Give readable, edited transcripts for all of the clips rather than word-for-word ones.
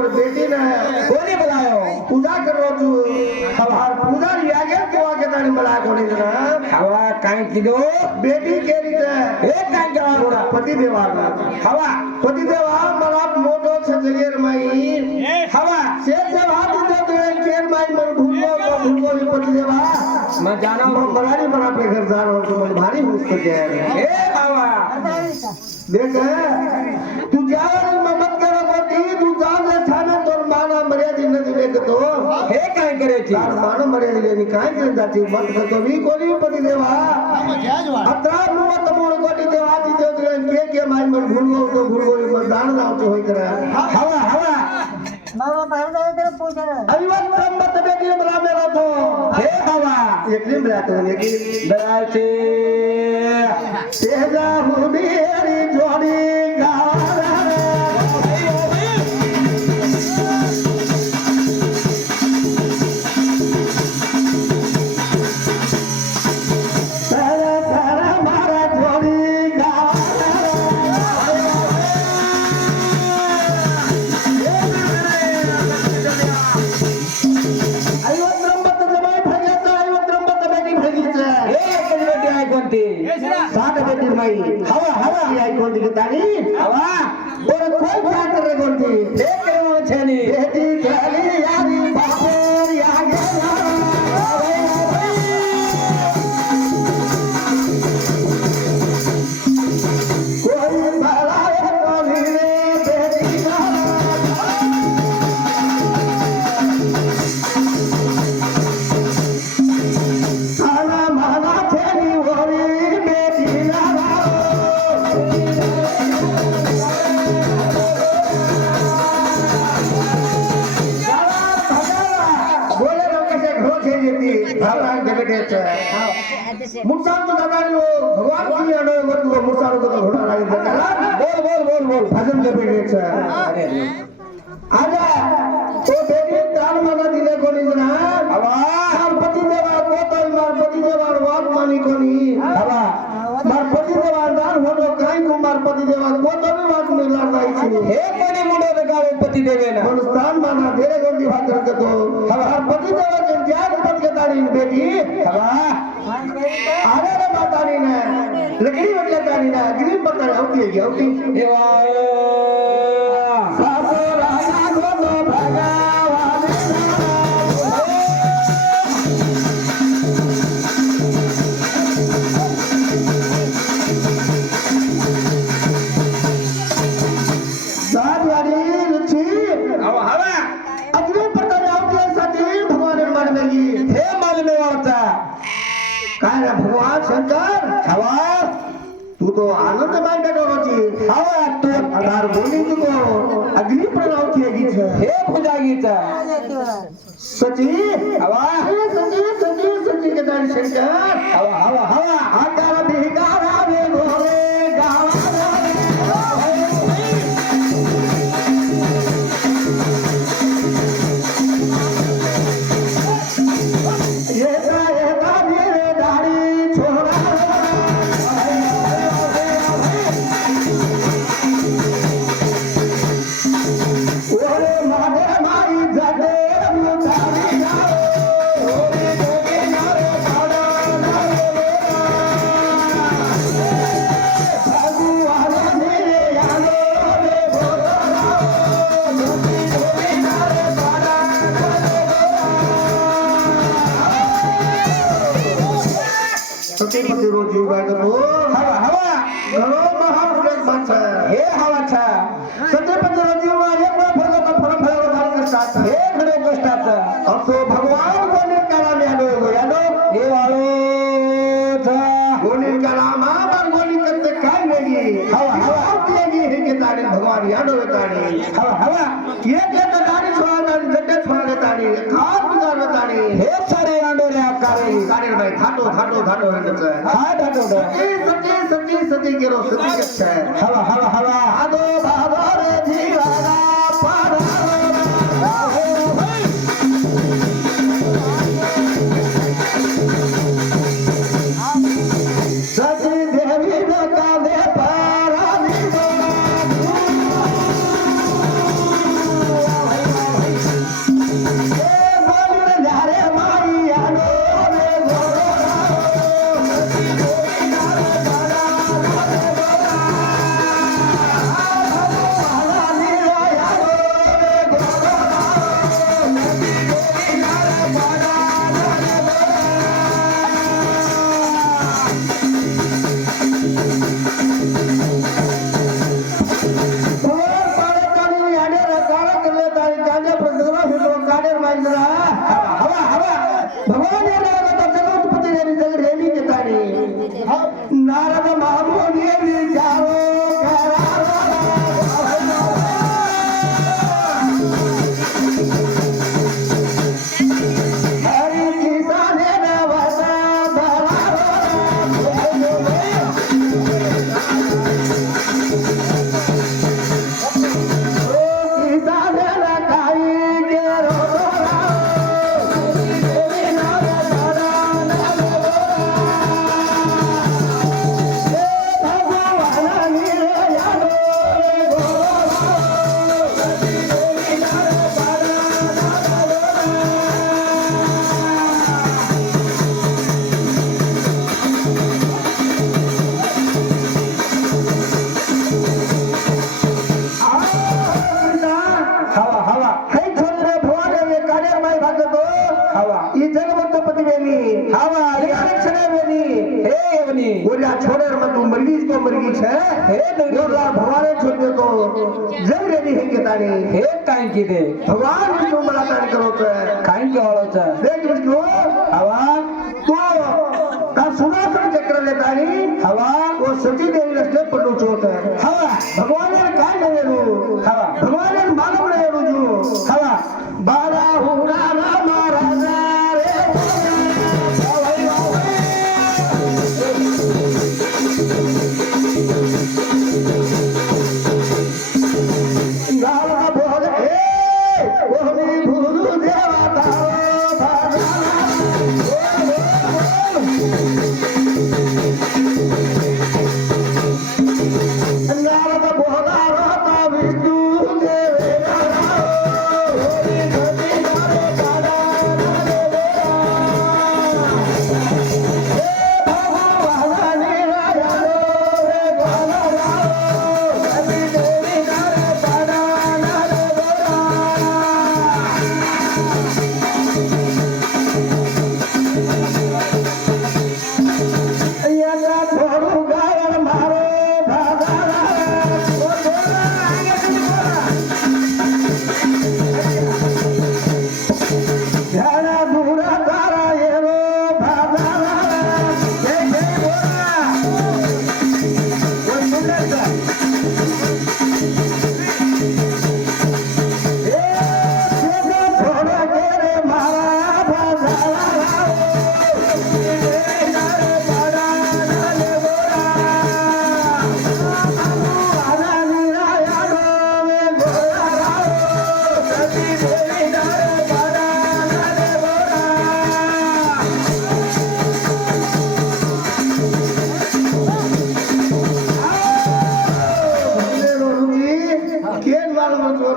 मोर बेटी ने कोणी बोलायो पूजा करो तू हवार पूजा लिया के कोआ के तानी मला कोणी ना हवा काय किदो बेटी केली ते हे काय जवाब पती देवाला हवा पती देवा मला मोठो छजगेर माई हवा शेर से हाथ दे तो केर माई मन भूलो पति देवा मैं जाना मराठी पण आपले घर जाणो तो मन भारी पुस्तक आहे हे हवा देख तुझ्या ममत करत होती तू जागले ठाणे तो माना मर्यादी न दिले तो हे काय करायची मान मर्यादी काय केलं जाते मत करतो मी कोणी पती देवा अत्रा मुवत मूळ कोटी देवा ती देव के माई मन भूलगो मन दान जावतो होय करा हवा हवा मामा बाहेर जाऊ तर पूजा अविवत संबत बेटी मला मेरा तो हे हवा एकली मिळा तो एकली दयाचे तेजा हुबीरी जोडी गावाला हवा हवा आई कोणती तारी हवा और कोई बात रे कोणती एक केवळ छेनी बेटी चली यारी बापर या गेला कोई भलाए कोनी रे बेटी खाना माना छेनी होरी बेटी ना भगवान मुसार तो दादा लो भगवान की आडो वो मुसार को तो घोड़ा लागे बोल बोल बोल बोल भजन के बेटे है आजा तो बेटी दान माना दिले कोनी जना हवा मार पति देवा कोतल मार पति देवा वाट मानी कोनी हवा मार पति देवा दान होनो काई को मार पति देवा कोतल वाट में लड़ाई छी हे कोणी मुंडो लगावे पती देवे ना मनुस्तान माना देरे गोंदी भाग कर दो हवा पति देवा के जाग पत के तारी बेटी हवा आरे रे मातानी ने लकड़ी वटले तारी ने गिरी पत्थर होती देवाय सासो राजा गोदो भगवान साधवारी रुचि हवा हवा अगली पत्थर होती सती भगवान मन में हे मालूम होता काय रे भगवान शंकर हवा तू तो आनंद मान बैठो रोची हवा तो अधार बोली तू तो अग्नि प्रणव की गीत हे पूजा गीत सची हवा सची के दारी शंकर हवा हवा हवा आकार बिगारा वे गोरे गावा ये मेरे दाढ़ी छोड़ा ओरे मारे माई जगे मुतारी जाओ ओरे जोगे नारे पाड़ा भगवान मेरे यालो रे बोला जोगे नारे पाड़ा सती पति रोजी बात हो हवा हवा घरो महापुरुष बात हे हवा छा सती पति रोजी एक बार फरक का परम भय उधार का साथ हे खडे कष्टात अब तो भगवान को निकाला में यादो हे वाळो था गोली का नाम आबर गोली करते काय नहीं हवा हवा लेगी है के ताड़ी भगवान यादो ताड़ी हवा हवा ये के ताड़ी छोड़ा ताड़ी जड्डे छोड़ा ताड़ी खास बिगाड़ ताड़ी हे सारे आंडोरे आकारे ताड़ी भाई घाटो है तो हा ढाटो सती के रो सती अच्छा है हवा हवा हवा आदो बाबा रे जीवाना पाड़ा सती देवी का दे पारा निवास नारद महामुनि विचारो हरि किसान छोड़र मत मर्गीज को मर्गी छे हे देवला भगवान छोड़ को जग रेडी है के तानी हे काय की दे भगवान की तुम मला तानी करो तो काय की होळच देख बच्चो हवा तो का सुनासन चक्र ले तानी हवा वो सती देवी लस्ते पडू छोट हवा भगवान ने काय नेलू हवा भगवान ने मालूम नेलू जो हवा बारा हुरा महाराज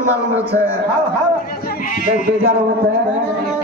मालूम है बेजार होत है